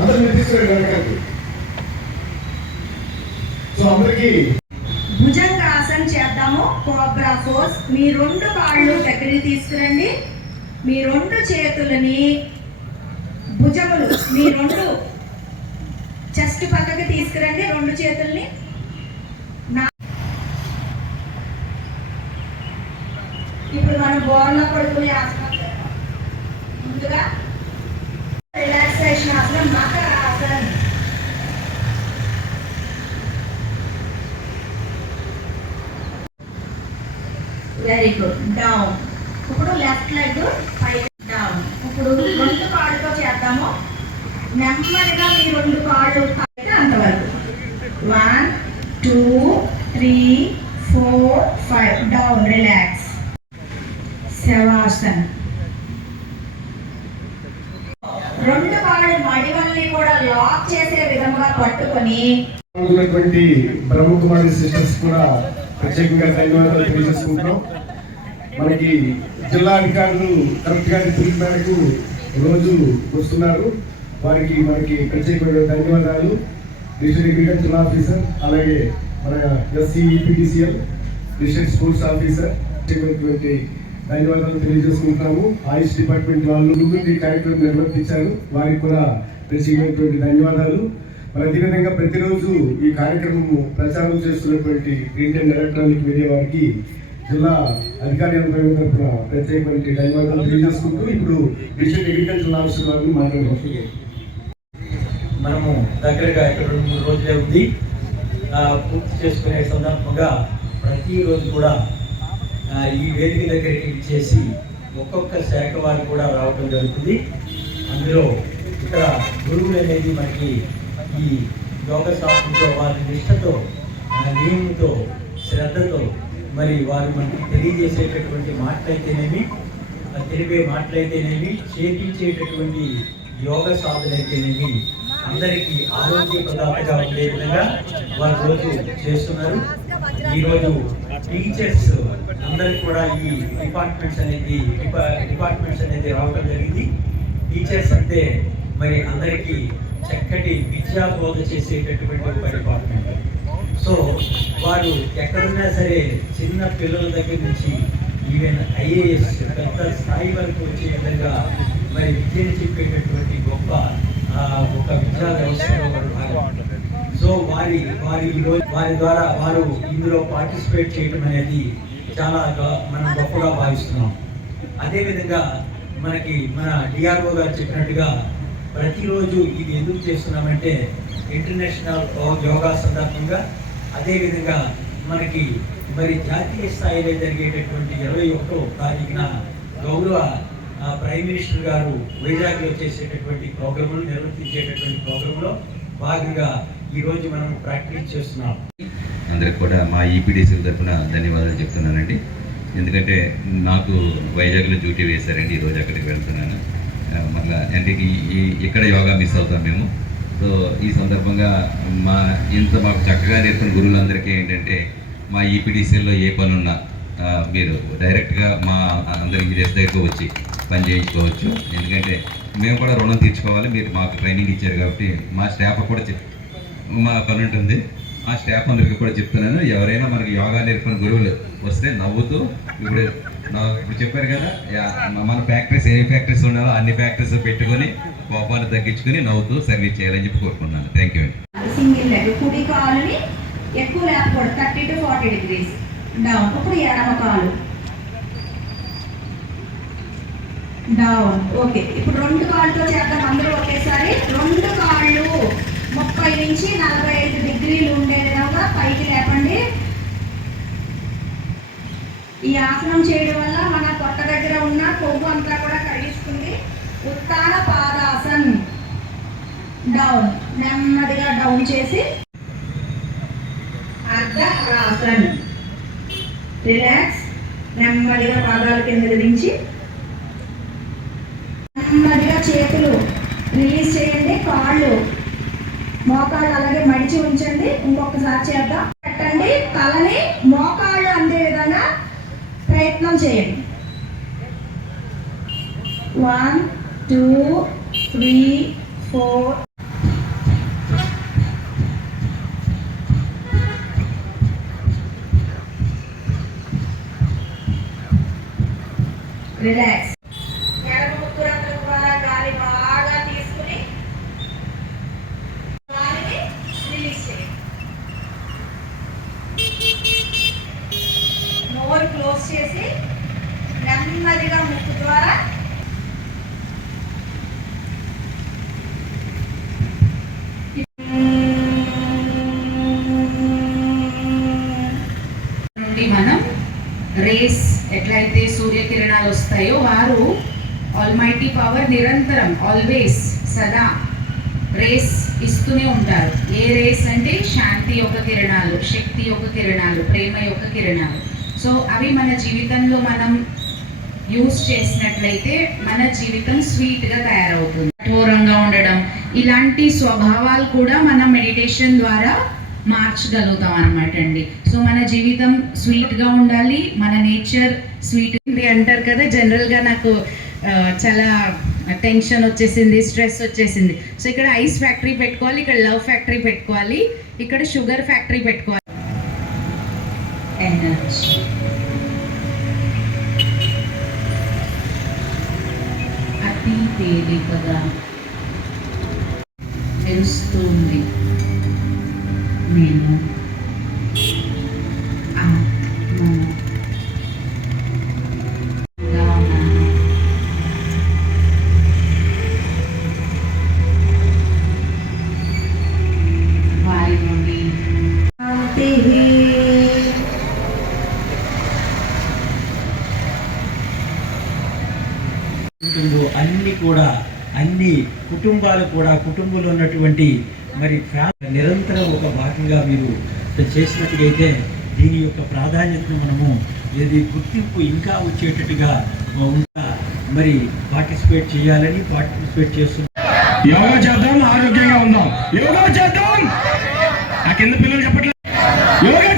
అందరూ మీరు తీసుకురండి సో అందరికీ భుజంగాసన్ చేద్దాము కోబ్రా ఫోర్స్. మీ రెండు కాళ్ళు దగ్గరికి తీసుకురండి. మీ రెండు చేతులని భుజములు మీ రెండు చెస్ట్ పక్కకి తీసుకురండి రెండు చేతుల్ని. ఇప్పుడు మనం బోర్లో పడుకునే ఆసనం చేద్దాం. ముందుగా రిలాక్సేషన్ ఆసనం మకర ఆసన్ వెరీ గుడ్ డౌన్ ఇప్పుడు లెఫ్ట్ లెగ్ పై డౌన్ ఇప్పుడు రెండు కాళ్ళతో చేద్దాము. నెమ్మదిగా మీ రెండు కాళ్ళు పైకి అంతవరకు one two three four five down relax Shavasan. రెండు కాళ్ళు మడివల్ని కూడా లాక్ చేసే విధంగా పట్టుకొని బ్రహ్మకుమారి సిస్టర్స్ కూడా ప్రత్యేకంగా ధన్యవాదాలు తెలియజేసుకుంటున్నాం. మనకి జిల్లా అధికారులు కరెక్ట్గా పిలుపు మేరకు రోజు వస్తున్నారు. వారికి మనకి ప్రత్యేకమైన ధన్యవాదాలు. డిస్ట్రిక్ట్ జిల్లా ఆఫీసర్ అలాగే మన ఎస్సీఈపీటీసీఎల్ డిస్ట్రిక్ట్ స్పోర్ట్స్ ఆఫీసర్ ప్రత్యేకమైనటువంటి ధన్యవాదాలు తెలియజేసుకుంటున్నాము. ఆయుష్ డిపార్ట్మెంట్ వాళ్ళు కార్యక్రమం నిర్వర్తించారు. వారికి కూడా ప్రత్యేకమైనటువంటి ధన్యవాదాలు. మరి అదేవిధంగా ప్రతిరోజు ఈ కార్యక్రమము ప్రచారం చేస్తున్నటువంటి ప్రింట్ అండ్ ఎలక్ట్రానిక్ మీడియా వారికి జిల్లా అధికారి అనుభవం తరఫున ప్రత్యేకమైన ధన్యవాదాలు తెలియజేసుకుంటూ ఇప్పుడు డిస్ట్రిక్ట్ అగ్రికల్చర్ ఆఫీసర్ వారిని మాట్లాడవచ్చు మనము దగ్గరగా ఇక్కడ రెండు మూడు రోజులే ఉంది. పూర్తి చేసుకునే సందర్భంగా ప్రతిరోజు కూడా ఈ వేదిక దగ్గరికి చేసి ఒక్కొక్క శాఖ వారు కూడా రావడం జరుగుతుంది. అందులో ఇక్కడ గురువులు అనేది మనకి ఈ యోగ శాస్త్రంతో వారి నిష్టతో నియమంతో శ్రద్ధతో మరి వారు మనకి తెలియజేసేటటువంటి మాటలైతేనేమి తెలిపే మాటలైతేనేమి చేపించేటటువంటి యోగ సాధనైతేనేమి అందరికీ ఆరోగ్య ప్రదాతగా ఉండే విధంగా వారు రోజు చేస్తున్నారు. ఈరోజు టీచర్స్ అందరికి కూడా ఈ డిపార్ట్మెంట్స్ అనేది డిపా- డిపార్ట్మెంట్స్ అనేది రావడం జరిగింది. టీచర్స్ అంటే మరి అందరికీ చక్కటి విద్యా బోధ చేసేటటువంటి ఒక డిపార్ట్మెంట్ సో వారు ఎక్కడున్నా సరే చిన్న పిల్లల దగ్గర నుంచి ఈవెన్ ఐఏఎస్ పెద్ద స్థాయి వరకు వచ్చే విధంగా మరి విద్యను చెప్పేటటువంటి గొప్ప ఒక విద్యా వ్యవస్థలో వారు భాగం. సో వారి వారి వారి ద్వారా వారు ఇందులో పార్టిసిపేట్ చేయడం అనేది చాలా గ- మనం గొప్పగా భావిస్తున్నాం. అదేవిధంగా మనకి మన డిఆర్ఓ గారు చెప్పినట్టుగా ప్రతిరోజు ఇది ఎందుకు చేస్తున్నామంటే ఇంటర్నేషనల్ యోగా సందర్భంగా అదేవిధంగా మనకి మరి జాతీయ స్థాయిలో జరిగేటటువంటి ఇరవై ఒకటో తారీఖున గౌరవ ప్రైమ్ మినిస్టర్ గారు వైజాగ్లో చేసేటటువంటి ప్రోగ్రాములు నిర్వర్తించేటటువంటి ప్రోగ్రాంలో భాగంగా ఈరోజు మనం ప్రాక్టీస్ చేస్తున్నాం. అందరికి కూడా మా ఈపీడీసీ తరఫున ధన్యవాదాలు చెప్తున్నానండి. ఎందుకంటే నాకు వైజాగ్లో డ్యూటీ వేశారండి ఈరోజు అక్కడికి వెళ్తున్నాను. మళ్ళా అంటే ఈ- ఇక్కడ యోగా మిస్ అవుతాం మేము. సో ఈ సందర్భంగా మా ఇంత మాకు చక్కగా నేర్పిన గురువులందరికీ ఏంటంటే మా ఈపీడీసీలో ఏ పనున్నా మీరు డైరెక్ట్గా మా అందరికి చేసే దగ్గరకు వచ్చి పని చేయించుకోవచ్చు. ఎందుకంటే మేము కూడా రుణం తీర్చుకోవాలి. మీరు మాకు ట్రైనింగ్ ఇచ్చారు కాబట్టి మా స్టాఫ్ కూడా చెప్ మా పని ఉంటుంది. ఆ స్టాఫ్ అందరికీ కూడా చెప్తున్నాను ఎవరైనా మనకి యోగా నేర్పిన గురువులు వస్తే నవ్వుతూ ఇప్పుడు ఇప్పుడు చెప్పారు కదా మన ఫ్యాక్టరీస్ ఏ ఫ్యాక్టరీస్ ఉండాలో అన్ని ఫ్యాక్టరీస్ పెట్టుకొని కోపాన్ని తగ్గించుకొని నవ్వుతూ సర్వీస్ చేయాలని చెప్పి కోరుకున్నాను థ్యాంక్ యూ అండి సింగిల్ లెగ్ కుడి కాలుని ఎక్కువ లేపకూడదు thirty to forty degrees down ఇప్పుడు ఎడమ కాలు. డౌన్ ఓకే ఇప్పుడు రెండు కాళ్ళతో చేద్దాం అందరూ ఒకేసారి. రెండు కాళ్ళు ముప్పై నుంచి నలభై ఐదు డిగ్రీలు ఉండే విధంగా పైకి లేపండి. ఈ ఆసనం చేయడం వల్ల మన పొట్ట దగ్గర ఉన్న కొవ్వు అంతా కూడా కరిగిస్తుంది. ఉత్తాన పాదాసన్ డౌన్ నెమ్మదిగా డౌన్ చేసి అర్ధహరాసన్ రిలాక్స్ నెమ్మదిగా పాదాల కింద దించి నెమ్మదిగా చేతులు రిలీజ్ చేయండి కాళ్ళు మోకాళ్ళు అలాగే మడిచి ఉంచండి. ఇంకొకసారి చేద్దాం. పెట్టండి తలని మోకాళ్ళు అందే విధంగా ప్రయత్నం చేయండి one two three four relax వస్తాయో వారు ఆల్మైటీ పవర్ నిరంతరం ఆల్వేస్ సదా రేస్ ఇస్తూనే ఉంటారు. ఏ రేస్ అంటే శాంతి యొక్క కిరణాలు శక్తి యొక్క కిరణాలు ప్రేమ యొక్క కిరణాలు. సో అవి మన జీవితంలో మనం యూస్ చేసినట్లయితే మన జీవితం స్వీట్గా తయారవుతుంది. కఠోరంగా ఉండడం ఇలాంటి స్వభావాలు కూడా మనం మెడిటేషన్ ద్వారా మార్చగలుగుతాం అనమాట అండి. సో మన జీవితం స్వీట్గా ఉండాలి మన నేచర్ స్వీట్ ఉంది అంటారు కదా జనరల్గా నాకు చాలా టెన్షన్ వచ్చేసింది స్ట్రెస్ వచ్చేసింది. సో ఇక్కడ ఐస్ ఫ్యాక్టరీ పెట్టుకోవాలి ఇక్కడ లవ్ ఫ్యాక్టరీ పెట్టుకోవాలి ఇక్కడ షుగర్ ఫ్యాక్టరీ పెట్టుకోవాలి. ఎనర్జీ అతి తేలికగా మెరుస్తుంది నేను ఉంటుందో అన్ని కూడా అన్ని కుటుంబాలు కూడా కుటుంబంలో ఉన్నటువంటి మరి నిరంతరం ఒక భాగంగా మీరు చేసినట్టుగైతే దీని యొక్క ప్రాధాన్యతను మనము ఇది గుర్తింపు ఇంకా వచ్చేటట్టుగా ఉంటా మరి పార్టిసిపేట్ చేయాలని పార్టిసిపేట్ చేస్తున్నాం యోగా చేద్దాం ఆరోగ్యంగా ఉందాం. యోగా చేద్దాం! ఆ కింద పిల్లలు చెప్పట్లేదు యోగా